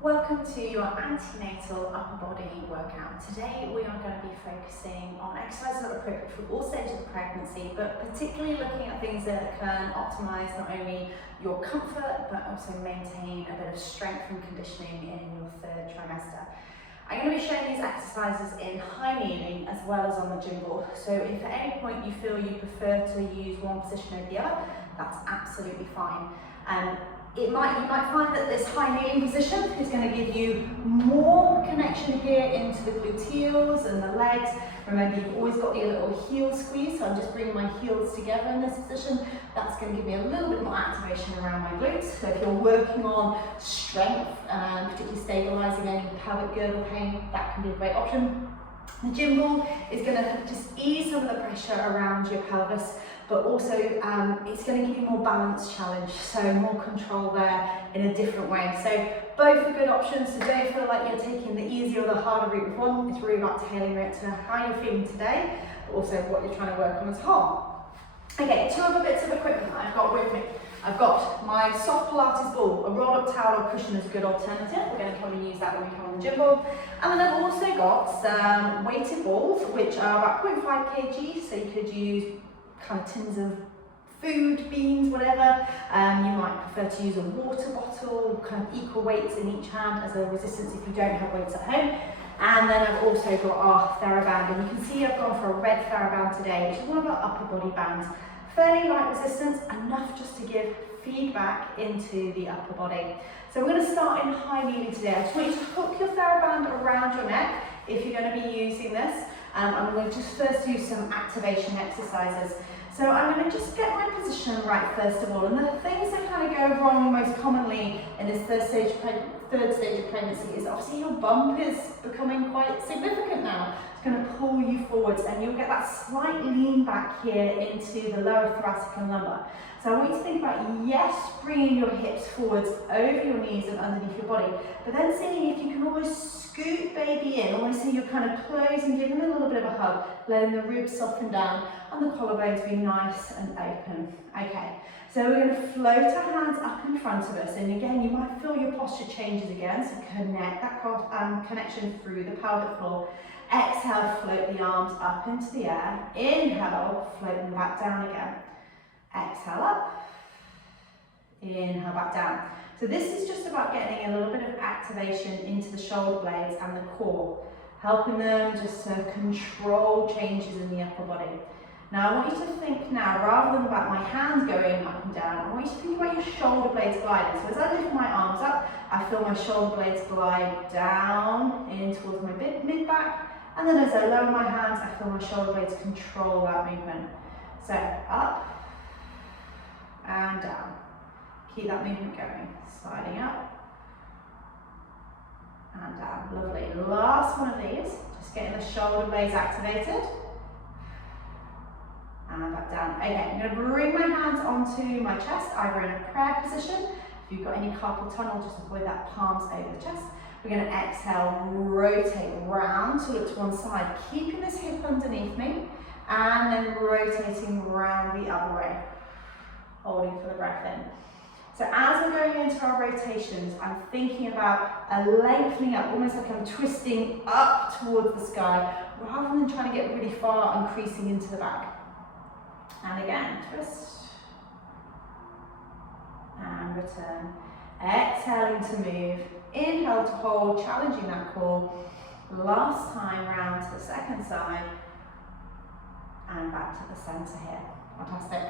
Welcome to your antenatal upper body workout. Today we are going to be focusing on exercises that are appropriate for all stages of pregnancy, but particularly looking at things that can optimise not only your comfort but also maintain a bit of strength and conditioning in your third trimester. I'm going to be showing these exercises in high kneeling as well as on the gym ball. So if at any point you feel you prefer to use one position over the other, that's absolutely fine. You might find that this high kneeling position is going to give you more connection here into the gluteals and the legs. Remember, you've always got your little heel squeeze, so I'm just bringing my heels together in this position. That's going to give me a little bit more activation around my glutes. So if you're working on strength, particularly stabilising any pelvic girdle pain, that can be a great option. The gym ball is going to just ease some of the pressure around your pelvis, but also it's going to give you more balance challenge, so more control there in a different way. So both are good options, so don't feel like you're taking the easier or the harder route with one. It's really about tailoring it to how you're feeling today, but also what you're trying to work on as a whole. Okay, two other bits of equipment that I've got with me. I've got my soft Pilates ball. A roll-up towel or cushion is a good alternative. We're going to come and use that when we come on the gym ball. And then I've also got some weighted balls, which are about 0.5 kg, so you could use kind of tins of food, beans, whatever. You might prefer to use a water bottle, kind of equal weights in each hand as a resistance if you don't have weights at home. And then I've also got our TheraBand, and you can see I've gone for a red TheraBand today, which is one of our upper body bands. Fairly light resistance, enough just to give feedback into the upper body. So we're going to start in high kneeling today. I just want you to hook your TheraBand around your neck if you're going to be using this. I'm going to just first do some activation exercises. So I'm going to just get my position right first of all. And the things that kind of go wrong most commonly in this third stage of pregnancy is obviously your bump is becoming quite significant now. It's going to pull you forwards, and you'll get that slight lean back here into the lower thoracic and lumbar. So I want you to think about, yes, bringing your hips forwards over your knees and underneath your body, but then seeing if you can almost scoot baby in, almost see you're kind of closing, giving them a little bit of a hug, letting the ribs soften down and the collarbones be nice and open. Okay, so we're going to float our hands up in front of us, and again, you might feel your posture changes again, so connect that connection through the pelvic floor. Exhale, float the arms up into the air. Inhale, float them back down again. Exhale up. Inhale, back down. So this is just about getting a little bit of activation into the shoulder blades and the core, helping them just to control changes in the upper body. Now I want you to think now, rather than about my hands going up and down, I want you to think about your shoulder blades gliding. So as I lift my arms up, I feel my shoulder blades glide down in towards my mid-back, and then as I lower my hands, I feel my shoulder blades control that movement. So up and down. Keep that movement going. Sliding up and down. Lovely. Last one of these. Just getting the shoulder blades activated. And back down. Okay, I'm going to bring my hands onto my chest, either in a prayer position. If you've got any carpal tunnel, just avoid that, palms over the chest. We're going to exhale, rotate round to look to one side, keeping this hip underneath me, and then rotating round the other way, holding for the breath in. So as we're going into our rotations, I'm thinking about a lengthening up, almost like I'm twisting up towards the sky, rather than trying to get really far and creasing into the back. And again, twist, and return. Exhaling to move, inhale to hold, challenging that core. Last time round to the second side, and back to the center here. Fantastic.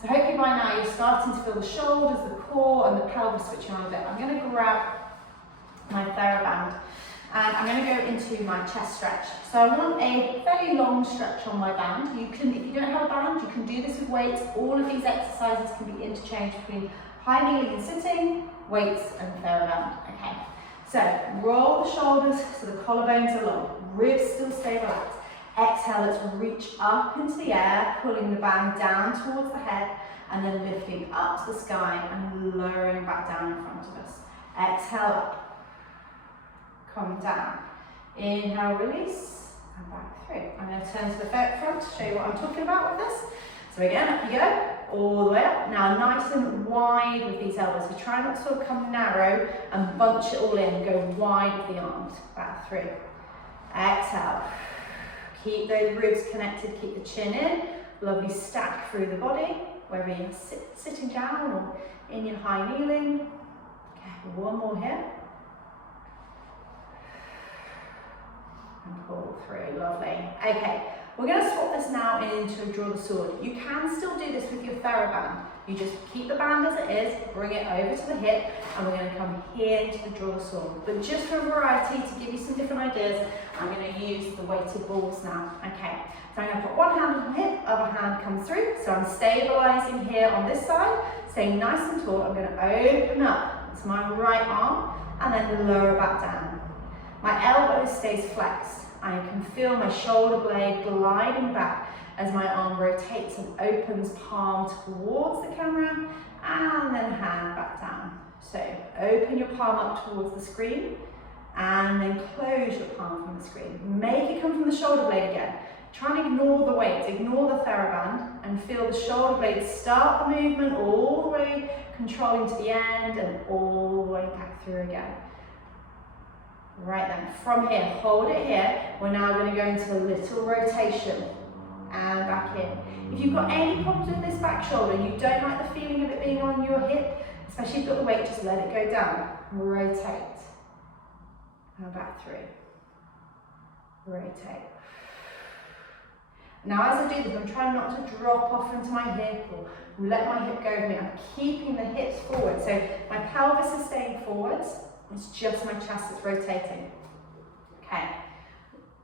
So hopefully by now you're starting to feel the shoulders, the core, and the pelvis switching on a bit. I'm going to grab my TheraBand, and I'm going to go into my chest stretch. So I want a fairly long stretch on my band. You can, if you don't have a band, you can do this with weights. All of these exercises can be interchanged between high kneeling and sitting, weights and TheraBand. Okay, so roll the shoulders so the collarbones are long, ribs still stay relaxed. Exhale, let's reach up into the air, pulling the band down towards the head, and then lifting up to the sky and lowering back down in front of us. Exhale up, come down. Inhale, release, and back through. I'm going to turn to the front to show you what I'm talking about with this. So again, up you go. all the way up. Now nice and wide with these elbows, so try not to sort of come narrow and bunch it all in, go wide with the arms, back through. Exhale, keep those ribs connected, keep the chin in, lovely stack through the body, whether you're sitting down or in your high kneeling. Okay, one more here. And pull through, lovely. Okay, we're going to swap this now into a draw the sword. You can still do this with your TheraBand. You just keep the band as it is, bring it over to the hip, and we're going to come here into the draw the sword. But just for variety, to give you some different ideas, I'm going to use the weighted balls now. Okay, so I'm going to put one hand on the hip, other hand comes through. So I'm stabilizing here on this side, staying nice and tall. I'm going to open up to my right arm and then lower back down. My elbow stays flexed. I can feel my shoulder blade gliding back as my arm rotates and opens, palm towards the camera and then hand back down. So open your palm up towards the screen and then close your palm from the screen. Make it come from the shoulder blade again. Try and ignore the weight, ignore the TheraBand and feel the shoulder blade start the movement all the way, controlling to the end and all the way back through again. Right then, from here, hold it here. We're now going to go into a little rotation and back in. If you've got any problems with this back shoulder, you don't like the feeling of it being on your hip, especially if you've got the weight, just let it go down. Rotate. And back through. Rotate. Now as I do this, I'm trying not to drop off into my hip or let my hip go with me. I'm keeping the hips forward. So my pelvis is staying forwards. It's just my chest that's rotating. Okay,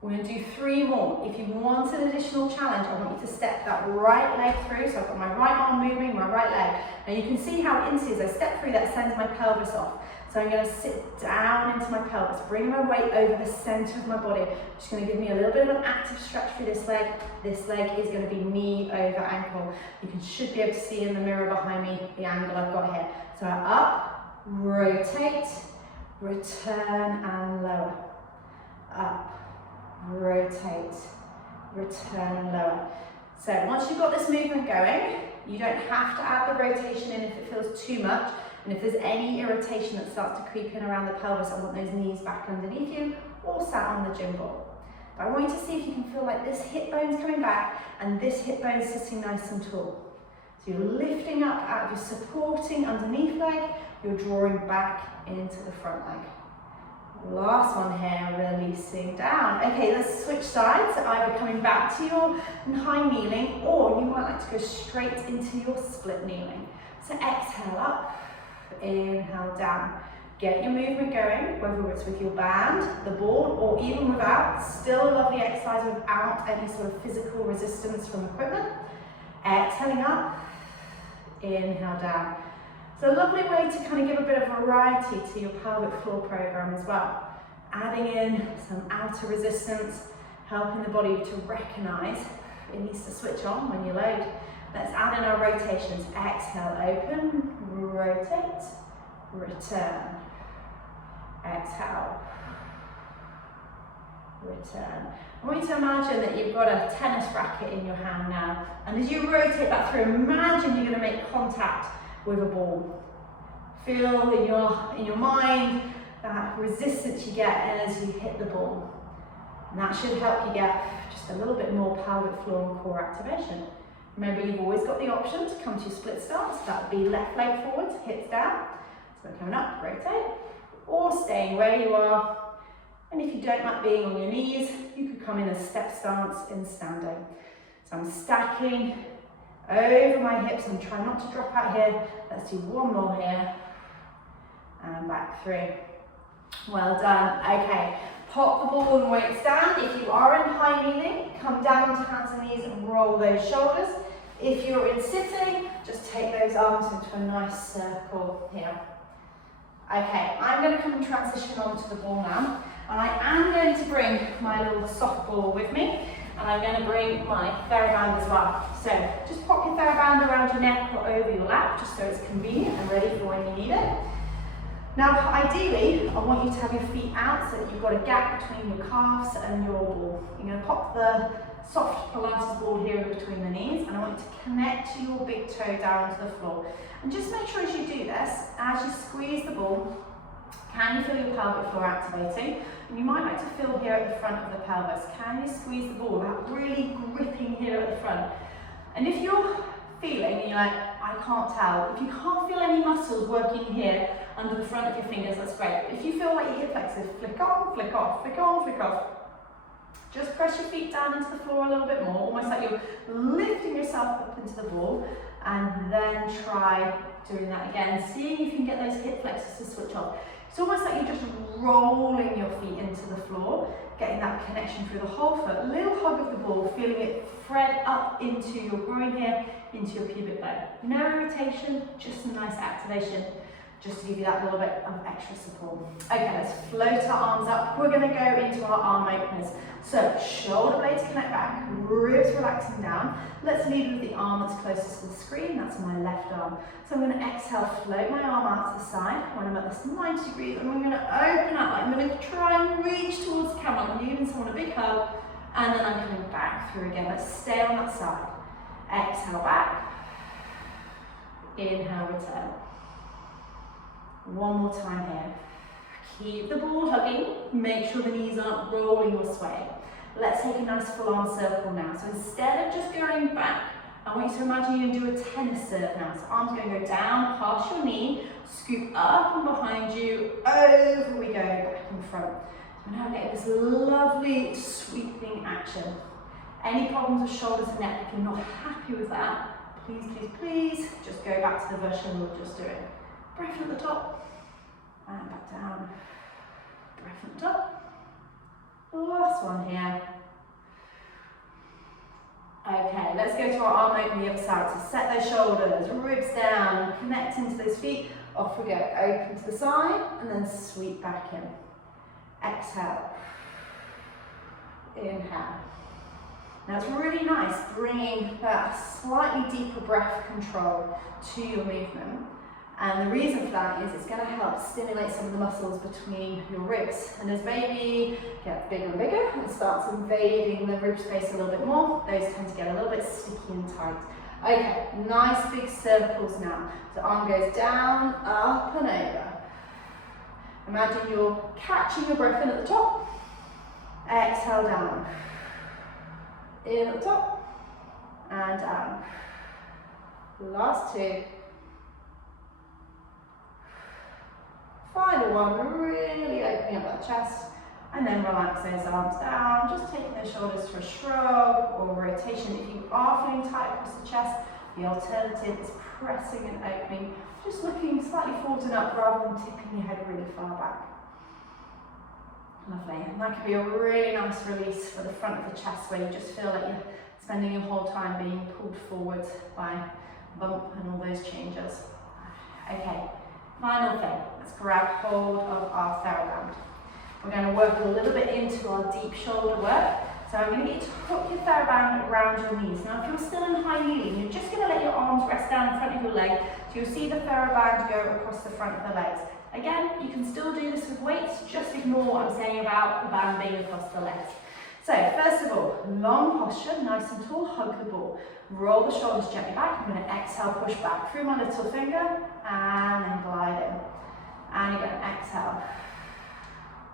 we're going to do 3 more. If you want an additional challenge, I want you to step that right leg through. So I've got my right arm moving, my right leg. Now you can see how instantly as I step through that sends my pelvis off. So I'm going to sit down into my pelvis, bring my weight over the center of my body. Just going to give me a little bit of an active stretch through this leg. This leg is going to be knee over ankle. You should be able to see in the mirror behind me the angle I've got here. So up, rotate, return and lower, up, rotate, return and lower. So once you've got this movement going, you don't have to add the rotation in if it feels too much, and if there's any irritation that starts to creep in around the pelvis, I want those knees back underneath you or sat on the gym ball. But I want you to see if you can feel like this hip bone's coming back and this hip bone sitting nice and tall. So you're lifting up out of your supporting underneath leg, you're drawing back into the front leg. Last one here, releasing down. Okay, let's switch sides. So either coming back to your high kneeling, or you might like to go straight into your split kneeling. So exhale up, inhale down. Get your movement going, whether it's with your band, the board, or even without. Still a lovely exercise without any sort of physical resistance from equipment. Exhaling up, inhale down. It's a lovely way to kind of give a bit of variety to your pelvic floor program as well. Adding in some outer resistance, helping the body to recognize it needs to switch on when you load. Let's add in our rotations. Exhale, open, rotate, return. Exhale, return. I want you to imagine that you've got a tennis racket in your hand now, and as you rotate that through, imagine you're going to make contact with a ball. Feel in your mind that resistance you get as you hit the ball. And that should help you get just a little bit more pelvic floor and core activation. Remember, you've always got the option to come to your split stance. That would be left leg forwards, hips down. So we're coming up, rotate, or staying where you are. And if you don't like being on your knees, you could come in a step stance in standing. So I'm stacking over my hips and try not to drop out here. Let's do one more here. And back through. Well done. Okay, pop the ball and weights down. If you are in high kneeling, come down to hands and knees and roll those shoulders. If you're in sitting, just take those arms into a nice circle here. Okay, I'm going to come and transition onto the ball now. And I am going to bring my little soft ball with me. And I'm going to bring my TheraBand as well. So just pop your TheraBand around your neck or over your lap, just so it's convenient and ready for when you need it. Now, ideally, I want you to have your feet out so that you've got a gap between your calves and your ball. You're going to pop the soft Pilates ball here in between the knees, and I want you to connect your big toe down to the floor. And just make sure as you do this, as you squeeze the ball, can you feel your pelvic floor activating? And you might like to feel here at the front of the pelvis. Can you squeeze the ball without really gripping here at the front? And if you're feeling, and you're like, I can't tell, if you can't feel any muscles working here under the front of your fingers, that's great. If you feel like your hip flexors, flick on, flick off, flick on, flick off. Just press your feet down into the floor a little bit more, almost like you're lifting yourself up into the ball, and then try doing that again, seeing if you can get those hip flexors to switch off. It's almost like you're just rolling your feet into the floor, getting that connection through the whole foot. A little hug of the ball, feeling it thread up into your groin here, into your pubic bone. No irritation, just a nice activation, just to give you that little bit of extra support. Okay, let's float our arms up. We're going to go into our arm openers. So, shoulder blades connect back, ribs relaxing down. Let's lead with the arm that's closest to the screen, that's my left arm. So I'm going to exhale, float my arm out to the side. When I'm at this 90 degrees, I'm going to open up. I'm going to try and reach towards the camera. I'm giving someone a big hug, and then I'm coming back through again. Let's stay on that side. Exhale back. Inhale, return. One more time here. Keep the ball hugging, make sure the knees aren't rolling or swaying. Let's take a nice full arm circle now. So instead of just going back, I want you to imagine you're going to do a tennis serve now. So arms going to go down past your knee, scoop up and behind you, over we go, back in front. So now get this lovely sweeping action. Any problems with shoulders and neck, if you're not happy with that, please, please, please, just go back to the version we were just doing. Breath at the top, and back down. Breath at the top. Last one here. Okay, let's go to our arm open the other side. So set those shoulders, ribs down, connect into those feet. Off we go. Open to the side, and then sweep back in. Exhale. Inhale. Now it's really nice bringing that slightly deeper breath control to your movement. And the reason for that is it's going to help stimulate some of the muscles between your ribs. And as baby gets bigger and bigger and starts invading the rib space a little bit more, those tend to get a little bit sticky and tight. Okay, nice big circles now. So arm goes down, up and over. Imagine you're catching your breath in at the top. Exhale down. In at the top and down. Last two. Final one, really opening up that chest, and then relax those arms down, just taking those shoulders to a shrug or rotation. If you are feeling tight across the chest, the alternative is pressing and opening, just looking slightly forward and up rather than tipping your head really far back. Lovely, and that could be a really nice release for the front of the chest where you just feel like you're spending your whole time being pulled forward by bump and all those changes. Okay. Final thing, let's grab hold of our TheraBand. We're going to work a little bit into our deep shoulder work. So I'm going to get you to hook your TheraBand around your knees. Now if you're still in high kneeling, you're just going to let your arms rest down in front of your leg. So you'll see the TheraBand go across the front of the legs. Again, you can still do this with weights, just ignore what I'm saying about the band being across the legs. So first of all, long posture, nice and tall, hug the ball. Roll the shoulders gently back. I'm going to exhale, push back through my little finger, and then glide in. And you're going to exhale,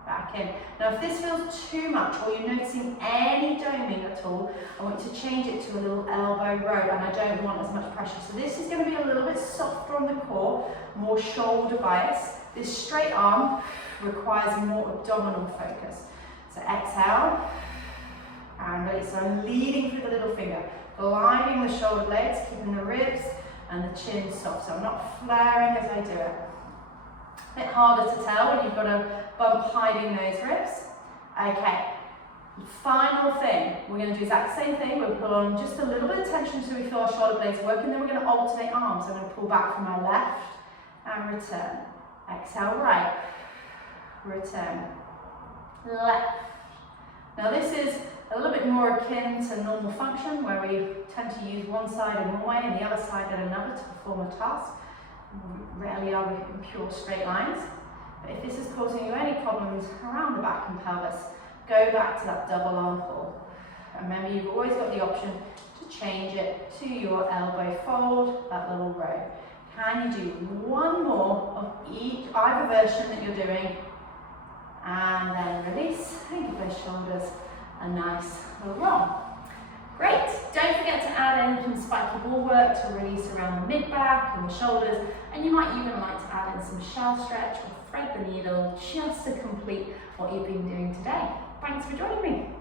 back in. Now if this feels too much, or you're noticing any doming at all, I want you to change it to a little elbow row, and I don't want as much pressure. So this is going to be a little bit softer on the core, more shoulder bias. This straight arm requires more abdominal focus. So exhale, and release. So I'm leading through the little finger, gliding the shoulder blades, keeping the ribs and the chin soft. So I'm not flaring as I do it. A bit harder to tell when you've got a bump hiding those ribs. Okay, final thing. We're going to do the exact same thing. We'll pull on just a little bit of tension so we feel our shoulder blades work, and then we're going to alternate arms. So I'm going to pull back from my left and return. Exhale, right, return, left. Now this is a little bit more akin to normal function, where we tend to use one side in one way and the other side in another to perform a task. Rarely are we in pure straight lines. But if this is causing you any problems around the back and pelvis, go back to that double arm pull. Remember, you've always got the option to change it to your elbow fold, that little row. Can you do one more of either version that you're doing, and then release and give those shoulders a nice little roll. Great, don't forget to add in some spiky ball work to release around the mid-back and the shoulders, and you might even like to add in some shell stretch or thread the needle just to complete what you've been doing today. Thanks for joining me.